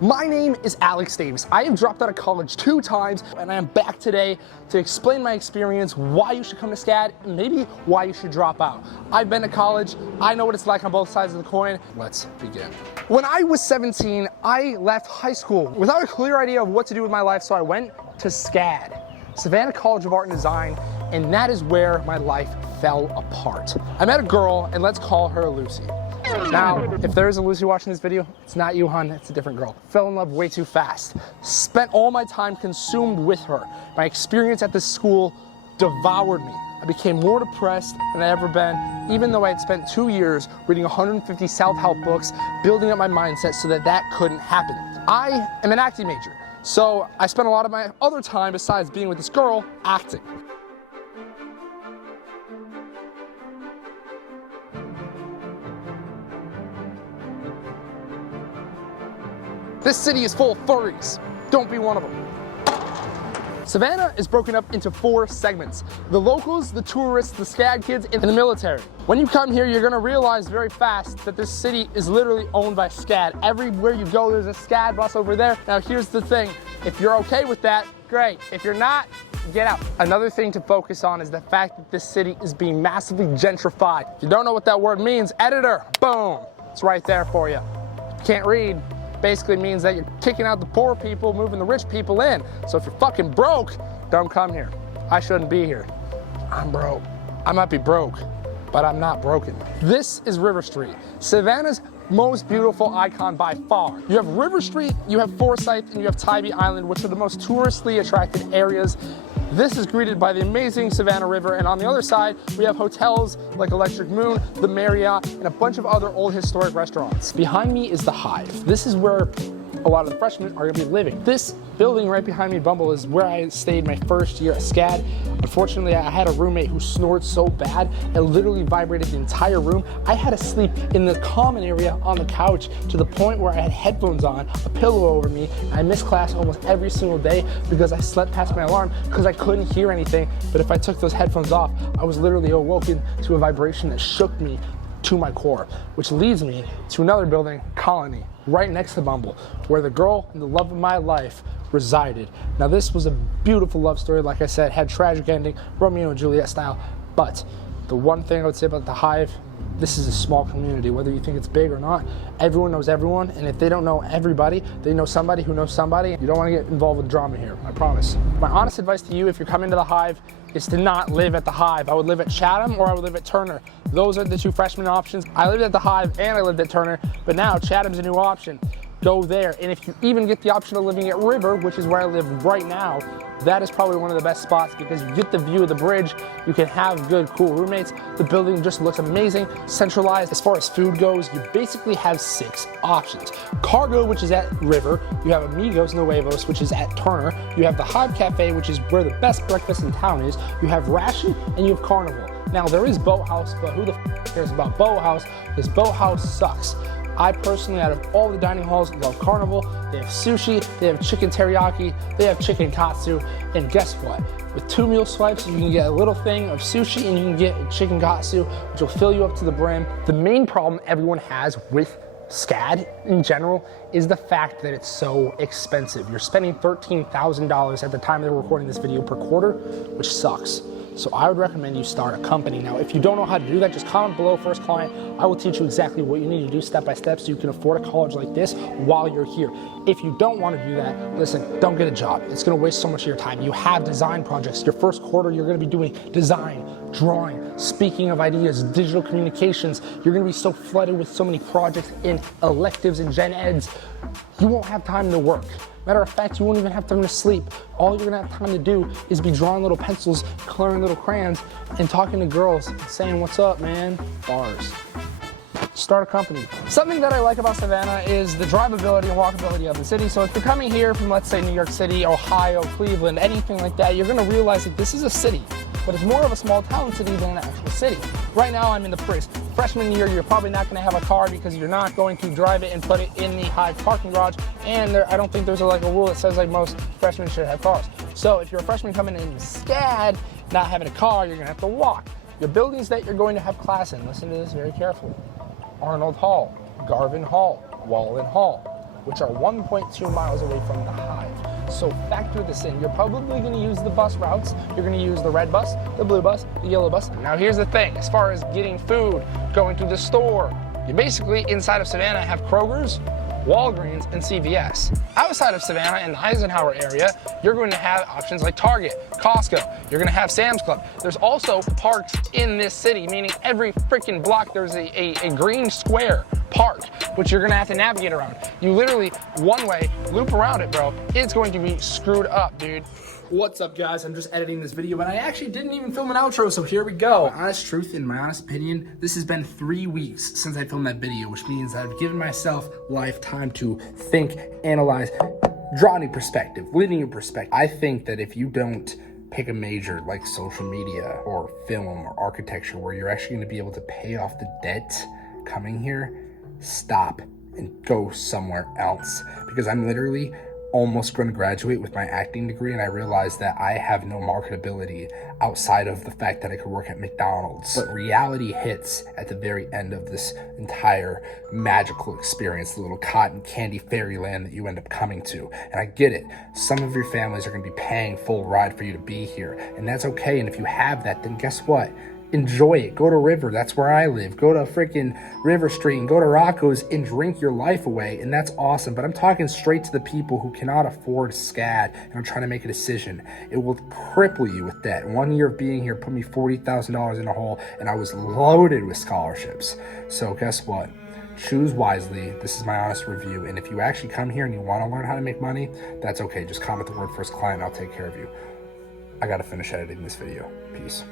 My name is Alex Davis. I have dropped out of college 2 times, and I am back today to explain my experience, why you should come to SCAD, and maybe why you should drop out. I've been to college. I know what it's like on both sides of the coin. Let's begin. When I was 17, I left high school without a clear idea of what to do with my life, so I went to SCAD, Savannah College of Art and Design, and that is where my life fell apart. I met a girl, and let's call her Lucy. Now, if there is a Lucy watching this video, it's not you, hun, it's a different girl. Fell in love way too fast. Spent all my time consumed with her. My experience at this school devoured me. I became more depressed than I'd ever been, even though I had spent 2 years reading 150 self-help books, building up my mindset so that that couldn't happen. I am an acting major, so I spent a lot of my other time, besides being with this girl, acting. This city is full of furries. Don't be one of them. Savannah is broken up into 4 segments: the locals, the tourists, the SCAD kids, and the military. When you come here, you're gonna realize very fast that this city is literally owned by SCAD. Everywhere you go, there's a SCAD bus over there. Now here's the thing, if you're okay with that, great. If you're not, get out. Another thing to focus on is the fact that this city is being massively gentrified. If you don't know what that word means, editor, boom, it's right there for you. Can't read. Basically means that you're kicking out the poor people, moving the rich people in. So if you're fucking broke, don't come here. I shouldn't be here. I'm broke. I might be broke, but I'm not broken. This is River Street, Savannah's most beautiful icon by far. You have River Street, you have Forsyth, and you have Tybee Island, which are the most touristically attracted areas. This is greeted by the amazing Savannah River, and on the other side, we have hotels like Electric Moon, the Marriott, and a bunch of other old historic restaurants. Behind me is the Hive. This is where a lot of the freshmen are gonna be living. This building right behind me, Bumble, is where I stayed my first year at SCAD. Unfortunately, I had a roommate who snored so bad, it literally vibrated the entire room. I had to sleep in the common area on the couch to the point where I had headphones on, a pillow over me. I missed class almost every single day because I slept past my alarm because I couldn't hear anything. But if I took those headphones off, I was literally awoken to a vibration that shook me to my core, which leads me to another building, Colony, right next to Bumble, where the girl and the love of my life resided. Now this was a beautiful love story, like I said, had tragic ending, Romeo and Juliet style, but the one thing I would say about the Hive, this is a small community. Whether you think it's big or not, everyone knows everyone, and if they don't know everybody, they know somebody who knows somebody. You don't want to get involved with drama here, I promise. My honest advice to you, if you're coming to the Hive, is to not live at the Hive. I would live at Chatham or I would live at Turner. Those are the 2 freshman options. I lived at the Hive and I lived at Turner, but now Chatham's a new option. Go there, and if you even get the option of living at River, which is where I live right now, that is probably one of the best spots because you get the view of the bridge, you can have good, cool roommates, the building just looks amazing, centralized. As far as food goes, you basically have 6 options. Cargo, which is at River, you have Amigos Nuevos, which is at Turner, you have the Hive Cafe, which is where the best breakfast in town is, you have Ration, and you have Carnival. Now there is Boathouse, but who the f cares about Boathouse? Because Boathouse sucks. I personally, out of all the dining halls, love Carnival. They have sushi, they have chicken teriyaki, they have chicken katsu, and guess what? With 2 meal swipes, you can get a little thing of sushi and you can get chicken katsu, which will fill you up to the brim. The main problem everyone has with SCAD in general is the fact that it's so expensive. You're spending $13,000 at the time they're recording this video per quarter, which sucks. So I would recommend you start a company. Now, if you don't know how to do that, just comment below, first client. I will teach you exactly what you need to do step by step so you can afford a college like this while you're here. If you don't want to do that, listen, don't get a job. It's going to waste so much of your time. You have design projects. Your first quarter, you're going to be doing design, drawing, speaking of ideas, digital communications. You're going to be so flooded with so many projects in electives and gen eds, you won't have time to work. Matter of fact, you won't even have time to sleep. All you're gonna have time to do is be drawing little pencils, coloring little crayons, and talking to girls, and saying, "What's up, man?" Bars. Start a company. Something that I like about Savannah is the drivability and walkability of the city. So if you're coming here from, let's say, New York City, Ohio, Cleveland, anything like that, you're gonna realize that this is a city, but it's more of a small town city than an actual city. Right now, I'm in the Priest. Freshman year, you're probably not gonna have a car because you're not going to drive it and put it in the Hive parking garage. And I don't think there's a rule that says like most freshmen should have cars. So if you're a freshman coming in SCAD, not having a car, you're gonna have to walk. Your buildings that you're going to have class in, listen to this very carefully. Arnold Hall, Garvin Hall, Wallen Hall. which are 1.2 miles away from the Hive. So factor this in. You're probably going to use the bus routes. You're going to use the red bus, the blue bus, the yellow bus. Now here's the thing, as far as getting food, going to the store, you basically, inside of Savannah, have Kroger's, Walgreens, and CVS. Outside of Savannah, in the Eisenhower area, you're going to have options like Target, Costco. You're going to have Sam's Club. There's also parks in this city, meaning every freaking block there's a green square park, which you're going to have to navigate around. You literally, one way, loop around it, bro. It's going to be screwed up, dude. What's up, guys? I'm just editing this video, and I actually didn't even film an outro, so here we go. My honest truth, in my honest opinion, this has been 3 weeks since I filmed that video, which means I've given myself lifetime to think, analyze, draw a new perspective, linear perspective. I think that if you don't pick a major like social media or film or architecture where you're actually going to be able to pay off the debt coming here, stop and go somewhere else, because I'm literally almost going to graduate with my acting degree, and I realized that I have no marketability outside of the fact that I could work at McDonald's. But reality hits at the very end of this entire magical experience, the little cotton candy fairyland that you end up coming to. And I get it. Some of your families are going to be paying full ride for you to be here, and that's okay. And if you have that, then guess what? Enjoy it. Go to River. That's where I live. Go to freaking River Street and go to Rocco's and drink your life away. And that's awesome. But I'm talking straight to the people who cannot afford SCAD and are trying to make a decision. It will cripple you with debt. 1 year of being here put me $40,000 in a hole, and I was loaded with scholarships. So guess what? Choose wisely. This is my honest review. And if you actually come here and you want to learn how to make money, that's okay. Just comment the word first client and I'll take care of you. I got to finish editing this video. Peace.